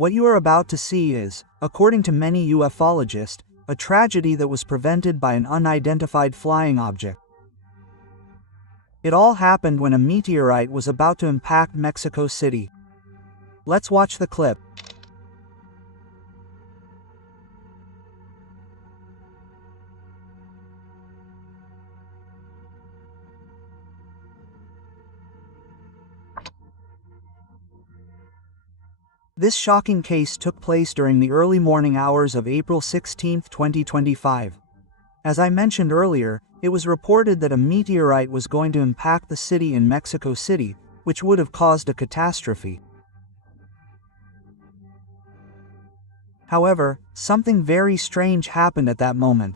What you are about to see is, according to many ufologists, a tragedy that was prevented by an unidentified flying object. It all happened when a meteorite was about to impact Mexico City. Let's watch the clip. This shocking case took place during the early morning hours of April 16, 2025. As I mentioned earlier, it was reported that a meteorite was going to impact the city in Mexico City, which would have caused a catastrophe. However, something very strange happened at that moment.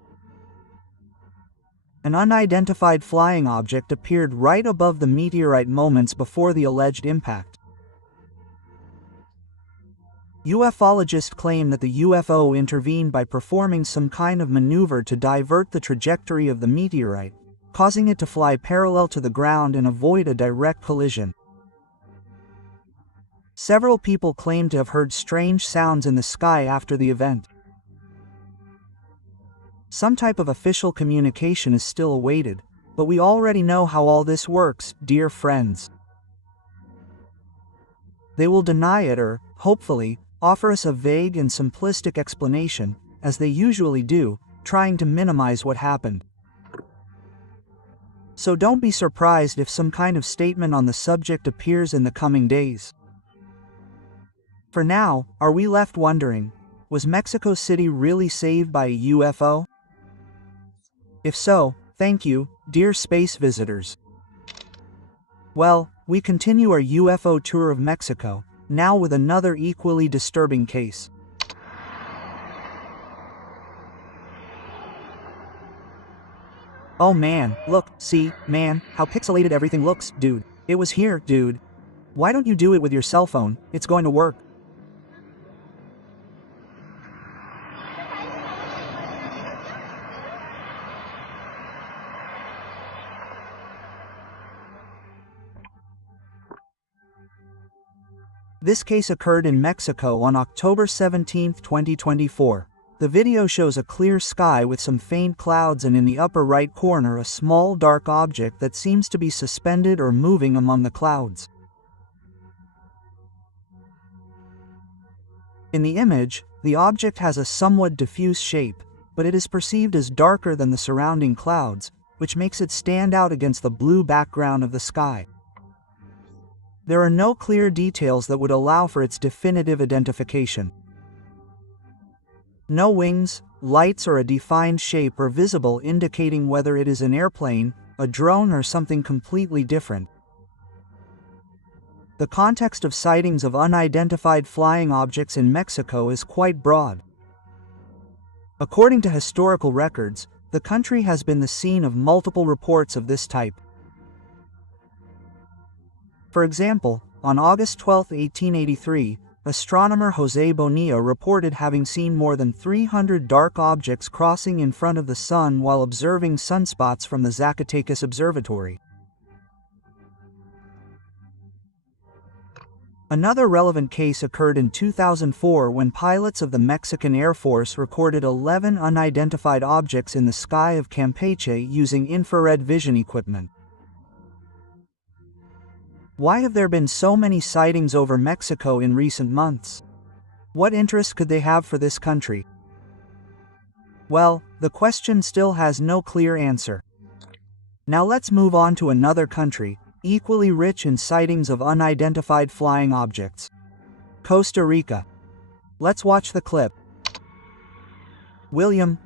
An unidentified flying object appeared right above the meteorite moments before the alleged impact. Ufologists claim that the UFO intervened by performing some kind of maneuver to divert the trajectory of the meteorite, causing it to fly parallel to the ground and avoid a direct collision. Several people claim to have heard strange sounds in the sky after the event. Some type of official communication is still awaited, but we already know how all this works, dear friends. They will deny it or, hopefully, offer us a vague and simplistic explanation, as they usually do, trying to minimize what happened. So don't be surprised if some kind of statement on the subject appears in the coming days. For now, are we left wondering, was Mexico City really saved by a UFO? If so, thank you, dear space visitors. Well, we continue our UFO tour of Mexico, now with another equally disturbing case. Oh man, look, see, man, how pixelated everything looks, dude. It was here, dude. Why don't you do it with your cell phone? It's going to work. This case occurred in Mexico on October 17, 2024. The video shows a clear sky with some faint clouds and in the upper right corner a small dark object that seems to be suspended or moving among the clouds. In the image, the object has a somewhat diffuse shape, but it is perceived as darker than the surrounding clouds, which makes it stand out against the blue background of the sky. There are no clear details that would allow for its definitive identification. No wings, lights or a defined shape are visible, indicating whether it is an airplane, a drone or something completely different. The context of sightings of unidentified flying objects in Mexico is quite broad. According to historical records, the country has been the scene of multiple reports of this type. For example, on August 12, 1883, astronomer José Bonilla reported having seen more than 300 dark objects crossing in front of the sun while observing sunspots from the Zacatecas Observatory. Another relevant case occurred in 2004 when pilots of the Mexican Air Force recorded 11 unidentified objects in the sky of Campeche using infrared vision equipment. Why have there been so many sightings over Mexico in recent months? What interest could they have for this country? Well, the question still has no clear answer. Now let's move on to another country, equally rich in sightings of unidentified flying objects. Costa Rica. Let's watch the clip. William,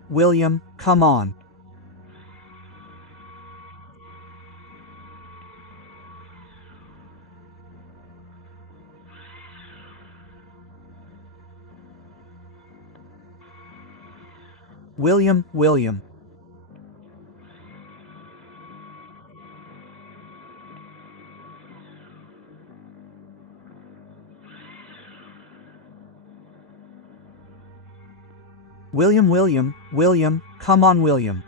come on. William. William, come on, William.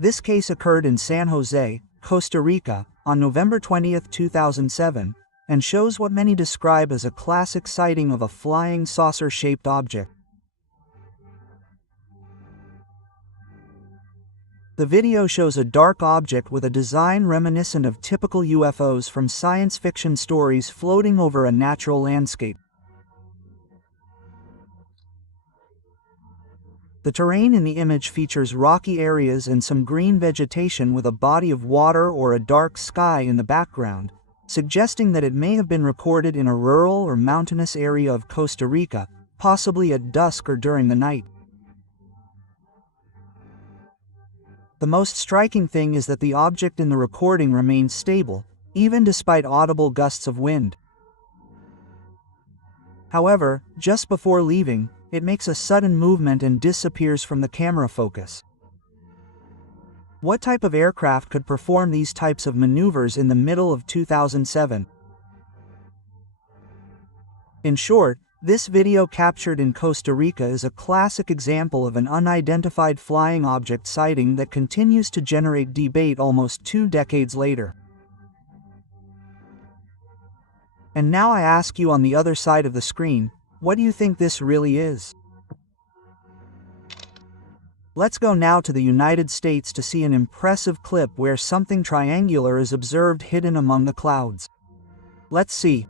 This case occurred in San Jose, Costa Rica, on November 20, 2007, and shows what many describe as a classic sighting of a flying saucer-shaped object. The video shows a dark object with a design reminiscent of typical UFOs from science fiction stories floating over a natural landscape. The terrain in the image features rocky areas and some green vegetation with a body of water or a dark sky in the background, suggesting that it may have been recorded in a rural or mountainous area of Costa Rica, possibly at dusk or during the night. The most striking thing is that the object in the recording remains stable, even despite audible gusts of wind. However, just before leaving, it makes a sudden movement and disappears from the camera focus. What type of aircraft could perform these types of maneuvers in the middle of 2007? In short, this video captured in Costa Rica is a classic example of an unidentified flying object sighting that continues to generate debate almost 2 decades later. And now I ask you on the other side of the screen, what do you think this really is? Let's go now to the United States to see an impressive clip where something triangular is observed hidden among the clouds. Let's see.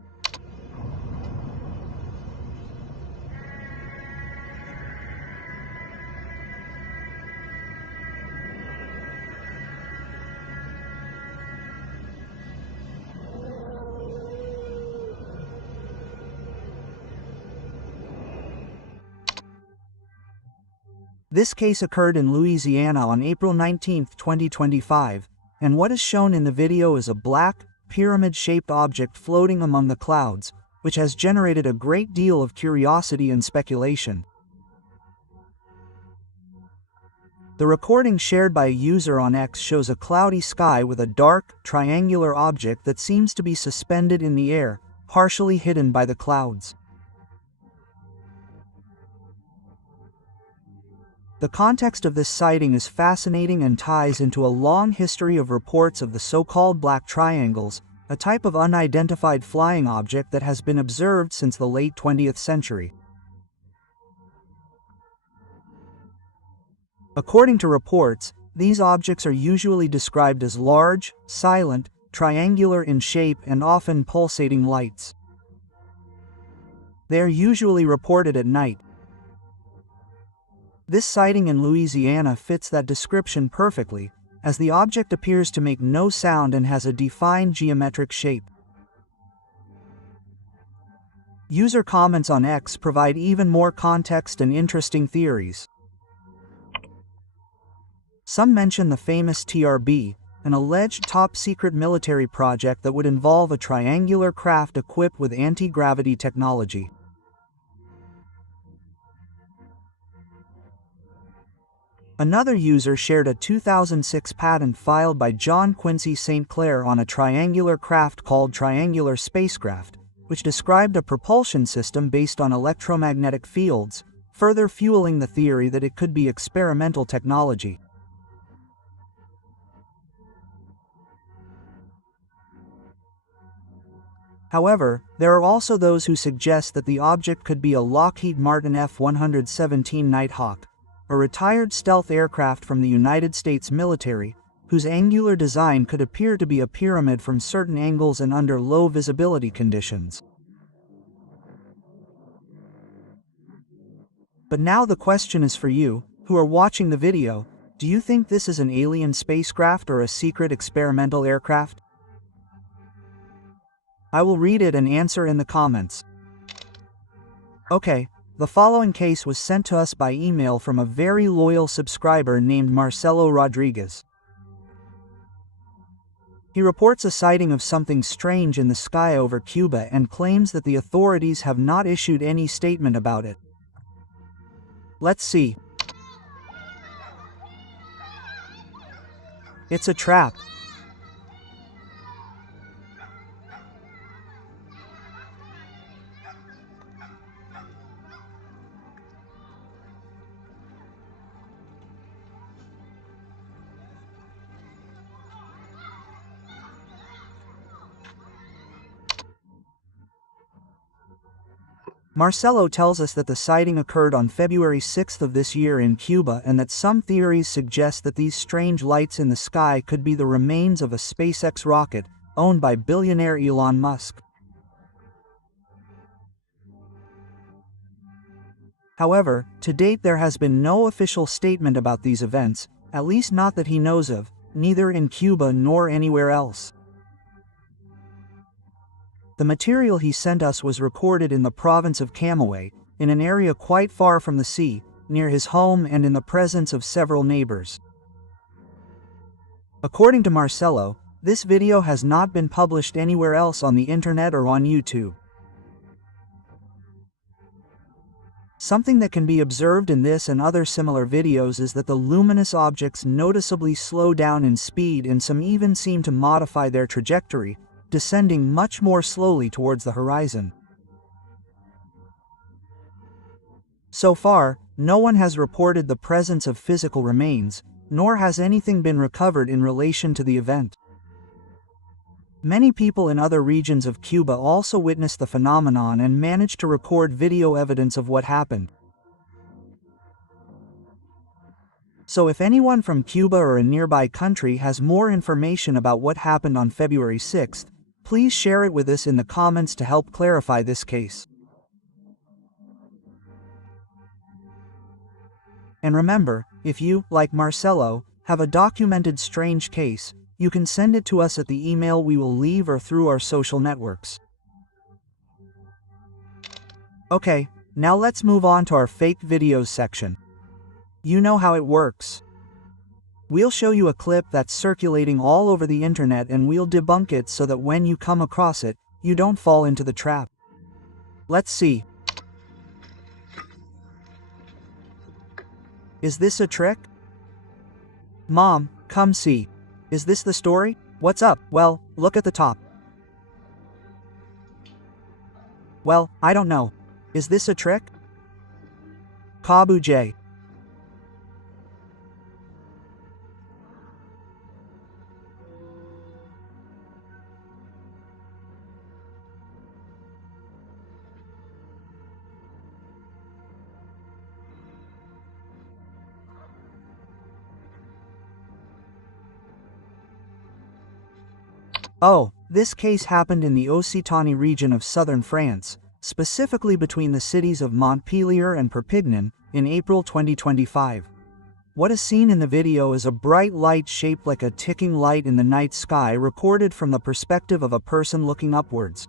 This case occurred in Louisiana on April 19, 2025, and what is shown in the video is a black, pyramid-shaped object floating among the clouds, which has generated a great deal of curiosity and speculation. The recording shared by a user on X shows a cloudy sky with a dark, triangular object that seems to be suspended in the air, partially hidden by the clouds. The context of this sighting is fascinating and ties into a long history of reports of the so-called black triangles, a type of unidentified flying object that has been observed since the late 20th century. According to reports, these objects are usually described as large, silent, triangular in shape and often pulsating lights. They are usually reported at night. This sighting in Louisiana fits that description perfectly, as the object appears to make no sound and has a defined geometric shape. User comments on X provide even more context and interesting theories. Some mention the famous TRB, an alleged top-secret military project that would involve a triangular craft equipped with anti-gravity technology. Another user shared a 2006 patent filed by John Quincy St. Clair on a triangular craft called Triangular Spacecraft, which described a propulsion system based on electromagnetic fields, further fueling the theory that it could be experimental technology. However, there are also those who suggest that the object could be a Lockheed Martin F-117 Nighthawk, a retired stealth aircraft from the United States military, whose angular design could appear to be a pyramid from certain angles and under low visibility conditions. But now the question is for you, who are watching the video, do you think this is an alien spacecraft or a secret experimental aircraft? I will read it and answer in the comments. Okay. The following case was sent to us by email from a very loyal subscriber named Marcelo Rodriguez. He reports a sighting of something strange in the sky over Cuba and claims that the authorities have not issued any statement about it. Let's see. It's a trap. Marcelo tells us that the sighting occurred on February 6 of this year in Cuba and that some theories suggest that these strange lights in the sky could be the remains of a SpaceX rocket owned by billionaire Elon Musk. However, to date there has been no official statement about these events, at least not that he knows of, neither in Cuba nor anywhere else. The material he sent us was recorded in the province of Camagüey, in an area quite far from the sea, near his home and in the presence of several neighbors. According to Marcelo, this video has not been published anywhere else on the internet or on YouTube. Something that can be observed in this and other similar videos is that the luminous objects noticeably slow down in speed and some even seem to modify their trajectory, descending much more slowly towards the horizon. So far, no one has reported the presence of physical remains, nor has anything been recovered in relation to the event. Many people in other regions of Cuba also witnessed the phenomenon and managed to record video evidence of what happened. So if anyone from Cuba or a nearby country has more information about what happened on February 6th, please share it with us in the comments to help clarify this case. And remember, if you, like Marcelo, have a documented strange case, you can send it to us at the email we will leave or through our social networks. Okay, now let's move on to our fake videos section. You know how it works. We'll show you a clip that's circulating all over the internet and we'll debunk it so that when you come across it, you don't fall into the trap. Let's see. Is this a trick? Mom, come see. Is this the story? What's up? Well, look at the top. Well, I don't know. Is this a trick? Kabu J. Oh, this case happened in the Occitanie region of southern France, specifically between the cities of Montpellier and Perpignan, in April 2025. What is seen in the video is a bright light shaped like a ticking light in the night sky recorded from the perspective of a person looking upwards.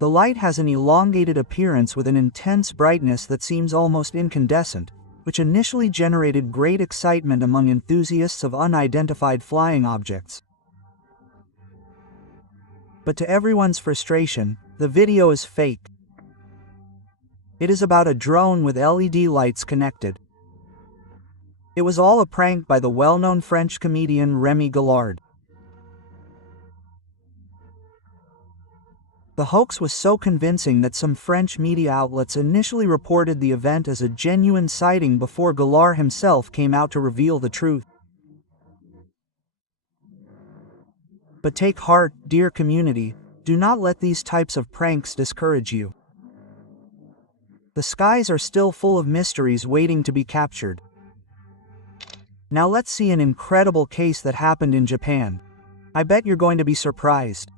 The light has an elongated appearance with an intense brightness that seems almost incandescent, which initially generated great excitement among enthusiasts of unidentified flying objects. But to everyone's frustration, the video is fake. It is about a drone with LED lights connected. It was all a prank by the well-known French comedian Rémi Gallard. The hoax was so convincing that some French media outlets initially reported the event as a genuine sighting before Gallard himself came out to reveal the truth. But take heart, dear community, do not let these types of pranks discourage you. The skies are still full of mysteries waiting to be captured. Now let's see an incredible case that happened in Japan. I bet you're going to be surprised.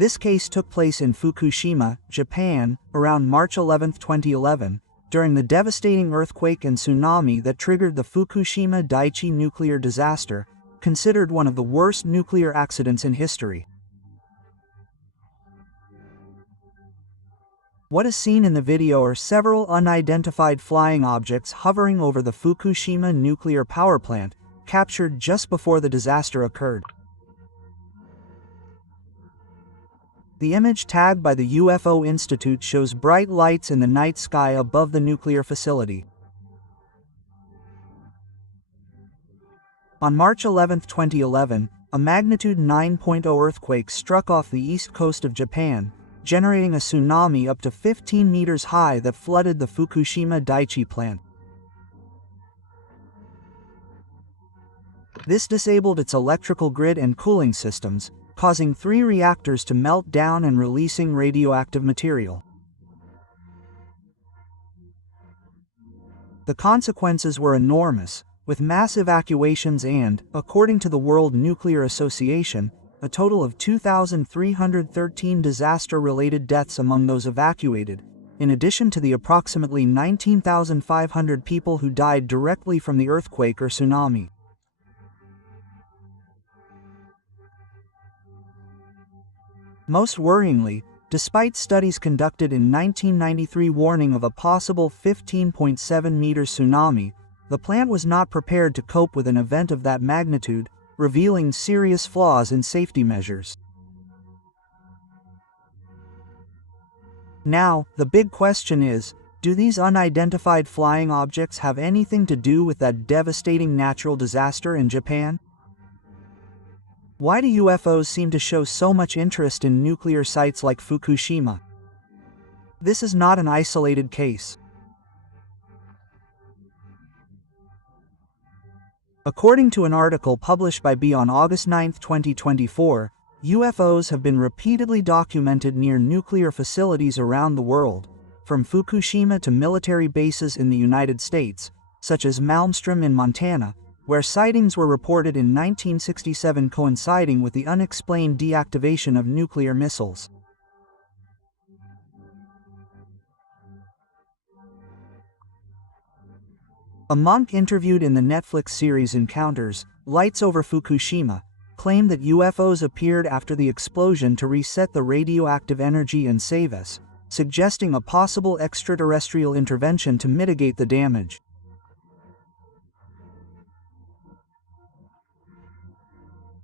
This case took place in Fukushima, Japan, around March 11, 2011, during the devastating earthquake and tsunami that triggered the Fukushima Daiichi nuclear disaster, considered one of the worst nuclear accidents in history. What is seen in the video are several unidentified flying objects hovering over the Fukushima nuclear power plant, captured just before the disaster occurred. The image tagged by the UFO Institute shows bright lights in the night sky above the nuclear facility. On March 11, 2011, a magnitude 9.0 earthquake struck off the east coast of Japan, generating a tsunami up to 15 meters high that flooded the Fukushima Daiichi plant. This disabled its electrical grid and cooling systems, causing 3 reactors to melt down and releasing radioactive material. The consequences were enormous, with mass evacuations and, according to the World Nuclear Association, a total of 2,313 disaster-related deaths among those evacuated, in addition to the approximately 19,500 people who died directly from the earthquake or tsunami. Most worryingly, despite studies conducted in 1993 warning of a possible 15.7-meter tsunami, the plant was not prepared to cope with an event of that magnitude, revealing serious flaws in safety measures. Now, the big question is, do these unidentified flying objects have anything to do with that devastating natural disaster in Japan? Why do UFOs seem to show so much interest in nuclear sites like Fukushima? This is not an isolated case. According to an article published by B on August 9, 2024, UFOs have been repeatedly documented near nuclear facilities around the world, from Fukushima to military bases in the United States, such as Malmstrom in Montana, where sightings were reported in 1967 coinciding with the unexplained deactivation of nuclear missiles. A monk interviewed in the Netflix series Encounters, Lights Over Fukushima, claimed that UFOs appeared after the explosion to reset the radioactive energy and save us, suggesting a possible extraterrestrial intervention to mitigate the damage.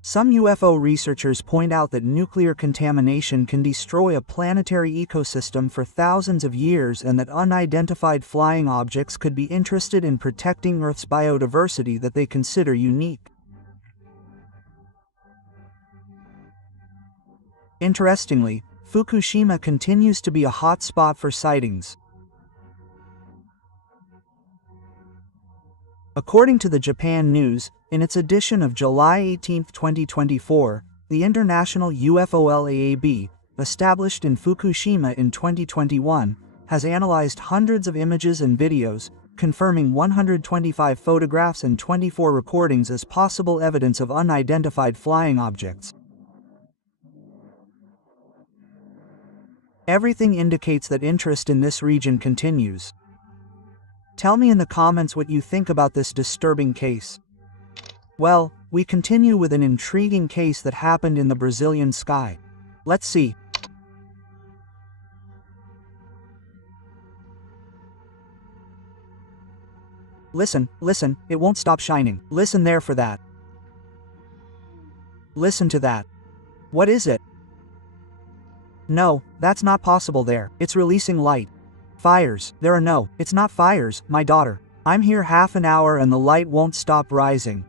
Some UFO researchers point out that nuclear contamination can destroy a planetary ecosystem for thousands of years and that unidentified flying objects could be interested in protecting Earth's biodiversity that they consider unique. Interestingly, Fukushima continues to be a hot spot for sightings. According to the Japan News, in its edition of July 18, 2024, the International UFO-LAAB, established in Fukushima in 2021, has analyzed hundreds of images and videos, confirming 125 photographs and 24 recordings as possible evidence of unidentified flying objects. Everything indicates that interest in this region continues. Tell me in the comments what you think about this disturbing case. Well, we continue with an intriguing case that happened in the Brazilian sky. Let's see. Listen, it won't stop shining. Listen there for that. Listen to that. What is it? No, that's not possible there. It's releasing light. Fires. There are no. It's not fires, my daughter. I'm here half an hour and the light won't stop rising.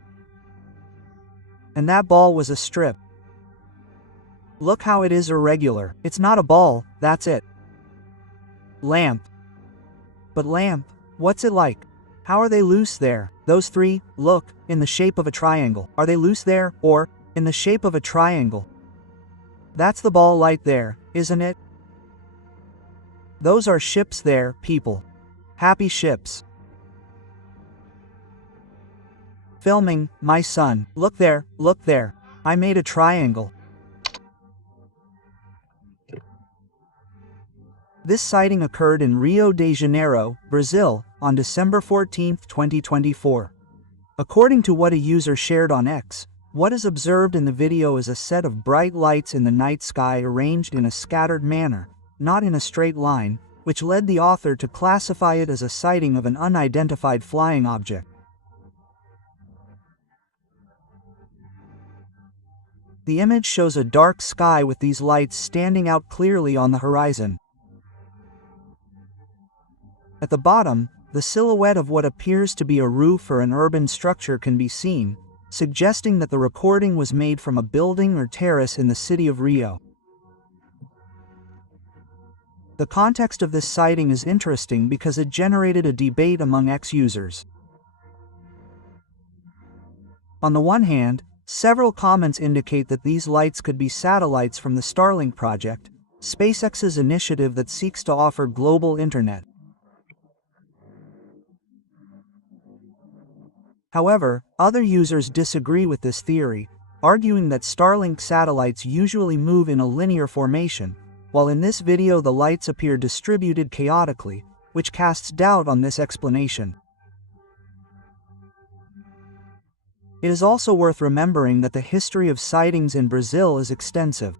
And that ball was a strip. Look how it is irregular. It's not a ball, that's it. Lamp. But lamp, what's it like? How are they loose there? Those 3, look, in the shape of a triangle. Are they loose there, or, in the shape of a triangle? That's the ball light there, isn't it? Those are ships there, people. Happy ships. Filming, my son. Look there, I made a triangle. This sighting occurred in Rio de Janeiro, Brazil, on December 14, 2024. According to what a user shared on X, what is observed in the video is a set of bright lights in the night sky arranged in a scattered manner, not in a straight line, which led the author to classify it as a sighting of an unidentified flying object. The image shows a dark sky with these lights standing out clearly on the horizon. At the bottom, the silhouette of what appears to be a roof or an urban structure can be seen, suggesting that the recording was made from a building or terrace in the city of Rio. The context of this sighting is interesting because it generated a debate among X users. On the one hand, several comments indicate that these lights could be satellites from the Starlink project, SpaceX's initiative that seeks to offer global internet. However, other users disagree with this theory, arguing that Starlink satellites usually move in a linear formation, while in this video the lights appear distributed chaotically, which casts doubt on this explanation. It is also worth remembering that the history of sightings in Brazil is extensive.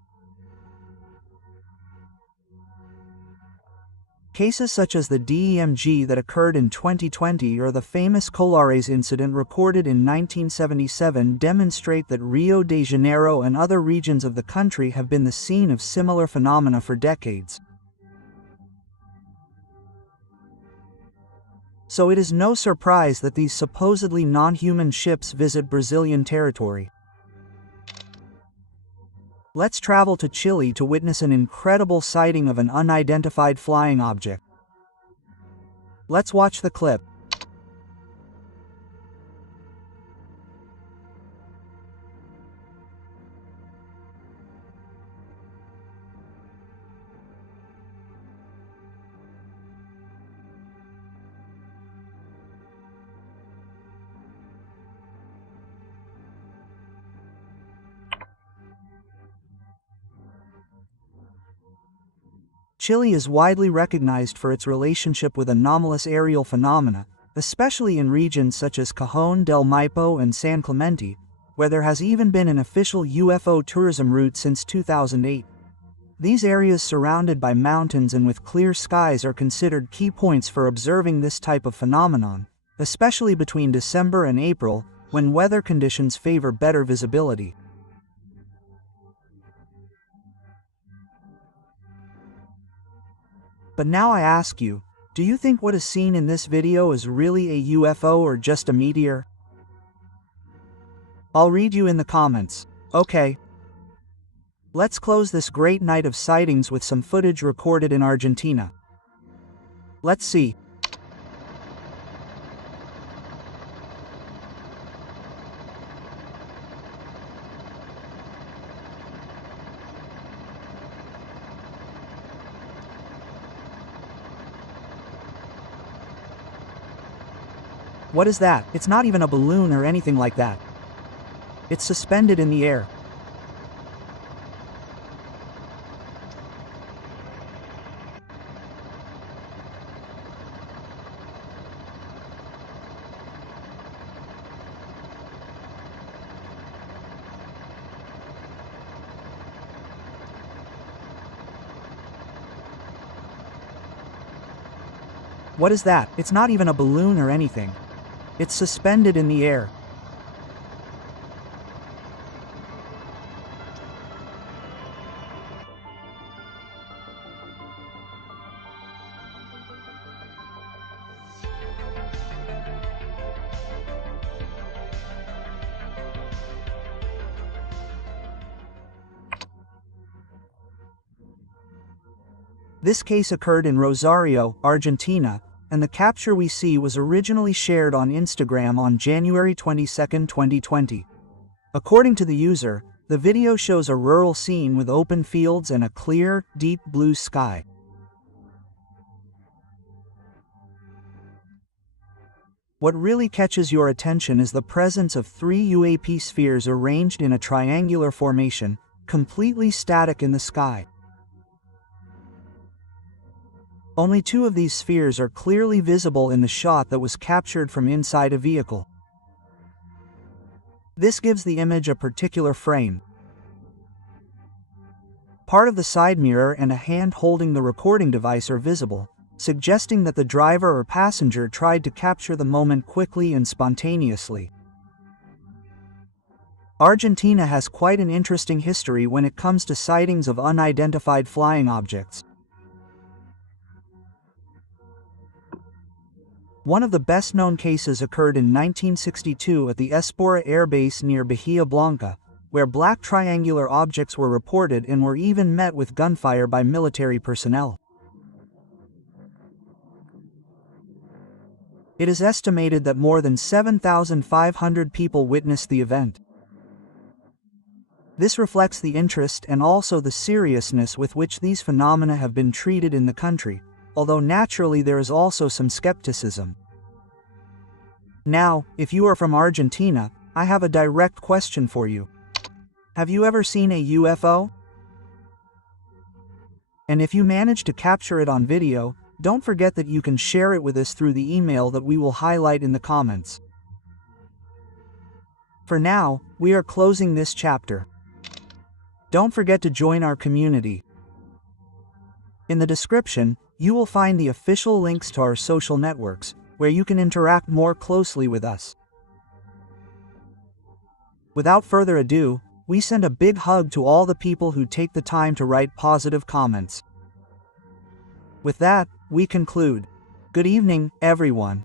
Cases such as the DEMG that occurred in 2020 or the famous Colares incident recorded in 1977 demonstrate that Rio de Janeiro and other regions of the country have been the scene of similar phenomena for decades. So it is no surprise that these supposedly non-human ships visit Brazilian territory. Let's travel to Chile to witness an incredible sighting of an unidentified flying object. Let's watch the clip. Chile is widely recognized for its relationship with anomalous aerial phenomena, especially in regions such as Cajon del Maipo and San Clemente, where there has even been an official UFO tourism route since 2008. These areas surrounded by mountains and with clear skies are considered key points for observing this type of phenomenon, especially between December and April, when weather conditions favor better visibility. But now I ask you, do you think what is seen in this video is really a UFO or just a meteor? I'll read you in the comments. Okay. Let's close this great night of sightings with some footage recorded in Argentina. Let's see. What is that? It's not even a balloon or anything like that. It's suspended in the air. What is that? It's not even a balloon or anything. It's suspended in the air. This case occurred in Rosario, Argentina, and the capture we see was originally shared on Instagram on January 22, 2020. According to the user, the video shows a rural scene with open fields and a clear, deep blue sky. What really catches your attention is the presence of 3 UAP spheres arranged in a triangular formation, completely static in the sky. Only 2 of these spheres are clearly visible in the shot that was captured from inside a vehicle. This gives the image a particular frame. Part of the side mirror and a hand holding the recording device are visible, suggesting that the driver or passenger tried to capture the moment quickly and spontaneously. Argentina has quite an interesting history when it comes to sightings of unidentified flying objects. One of the best-known cases occurred in 1962 at the Espora Air Base near Bahia Blanca, where black triangular objects were reported and were even met with gunfire by military personnel. It is estimated that more than 7,500 people witnessed the event. This reflects the interest and also the seriousness with which these phenomena have been treated in the country, although naturally there is also some skepticism. Now, if you are from Argentina, I have a direct question for you. Have you ever seen a UFO? And if you manage to capture it on video, don't forget that you can share it with us through the email that we will highlight in the comments. For now, we are closing this chapter. Don't forget to join our community. In the description, you will find the official links to our social networks, where you can interact more closely with us. Without further ado, we send a big hug to all the people who take the time to write positive comments. With that, we conclude. Good evening, everyone.